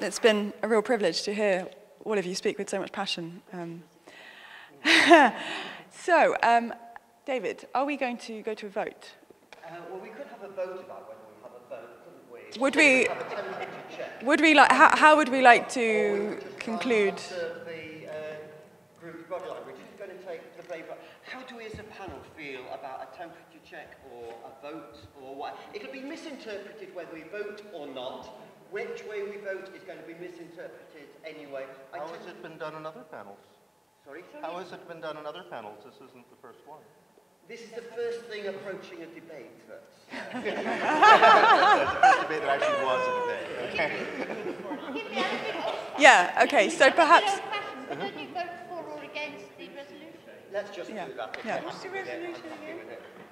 It's been a real privilege to hear all of you speak with so much passion. So, David, are we going to go to a vote? Well, we could have a vote about whether we have a vote, couldn't we? Would we? Would we like? How would we like to conclude? The group's body language is going to take the paper. How do we, as a panel, feel about a temperature check or a vote or what? It'll be misinterpreted whether we vote or not. Which way we vote is going to be misinterpreted anyway. How has it been done in other panels? Sorry? How has it been done in other panels? This isn't the first one. This is the first thing approaching a debate. That's the first debate that actually was a debate. Okay. Yeah, okay, so perhaps... Don't you vote for or against the resolution? Let's just do that. Yeah. What's the resolution again?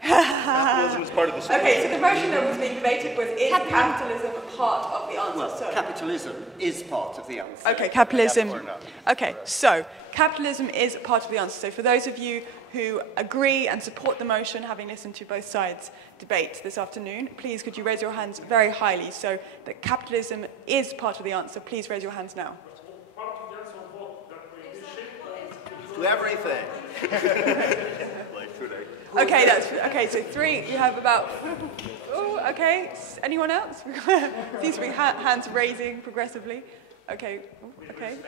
Capitalism is part of the solution. Okay, so the motion that was being debated was, is capitalism a part of the answer? Well, So, capitalism is part of the answer. okay, capitalism. Yes or no? Okay, so capitalism is part of the answer. So for those of you who agree and support the motion, having listened to both sides debate this afternoon, please could you raise your hands very highly so that capitalism is part of the answer. Please raise your hands now. To everything. Okay, okay. So three. You have about. Oh, okay. Anyone else? Seems to be hands raising progressively. Okay. Okay.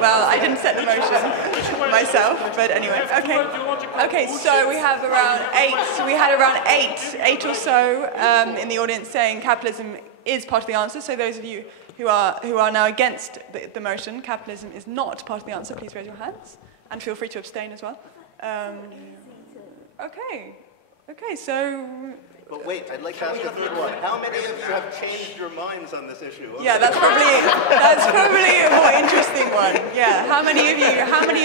Well, I didn't set the motion myself, but anyway. Okay. Okay. So we have around 8. We had around 8 or so in the audience saying capitalism is part of the answer. So those of you who are now against the motion, capitalism is not part of the answer, please raise your hands. And feel free to abstain as well. Okay. Okay, so... But wait, I'd like to ask a third one. How many of you have changed your minds on this issue? Yeah, that's probably a more interesting one. Yeah, how many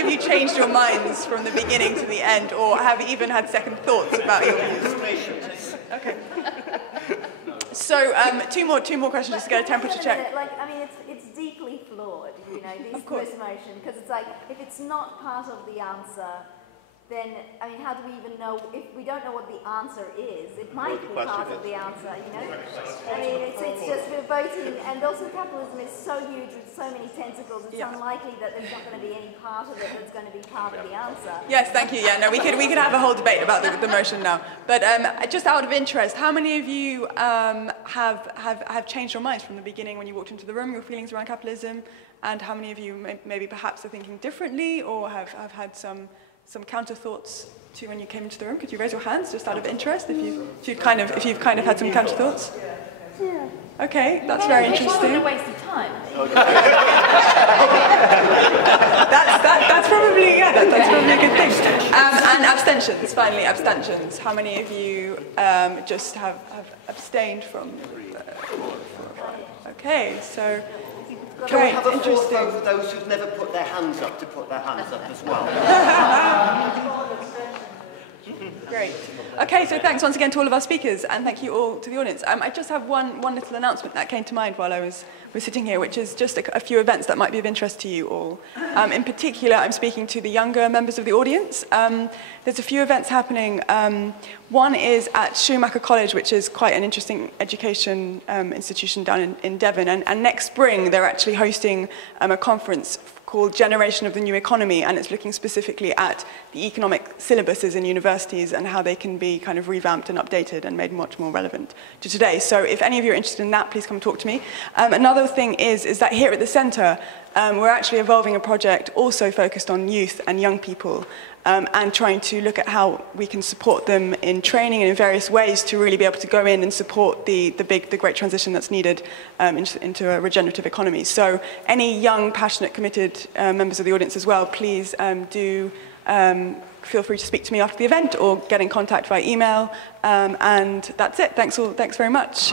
of you changed your minds from the beginning to the end, or have even had second thoughts about your views? Okay. So two more questions just to get a temperature check. Like, I mean, it's deeply flawed, you know, this motion, because it's like, if it's not part of the answer, then, I mean, how do we even know, if we don't know what the answer is, it might be part of the answer, you know? I mean, it's just, we're voting, and also capitalism is so huge with so many tentacles, it's unlikely that there's not going to be any part of it that's going to be part of the answer. Yes, thank you. Yeah, no, we could have a whole debate about the motion now. But just out of interest, how many of you have changed your minds from the beginning when you walked into the room, your feelings around capitalism, and how many of you maybe perhaps are thinking differently or have had some counter thoughts to when you came into the room? Could you raise your hands just out of interest if you've kind of had some counter thoughts? Yeah. Okay, that's very interesting. It's not a waste of time. That's probably a good thing. And abstentions, finally, abstentions. How many of you just have abstained from? Okay, so. Can we have a fourth vote for those who've never put their hands up to put their hands up as well? Great. Okay, so thanks once again to all of our speakers, and thank you all to the audience. I just have one little announcement that came to mind while I was sitting here, which is just a few events that might be of interest to you all. In particular, I'm speaking to the younger members of the audience. There's a few events happening. One is at Schumacher College, which is quite an interesting education institution down in Devon, and next spring they're actually hosting a conference called Generation of the New Economy, and it's looking specifically at the economic syllabuses in universities and how they can be kind of revamped and updated and made much more relevant to today. So if any of you are interested in that, please come talk to me. Another thing is that here at the Centre, we're actually evolving a project also focused on youth and young people, and trying to look at how we can support them in training and in various ways to really be able to go in and support the great transition that's needed into a regenerative economy. So any young, passionate, committed members of the audience as well, please do feel free to speak to me after the event or get in contact via email. And that's it. Thanks very much.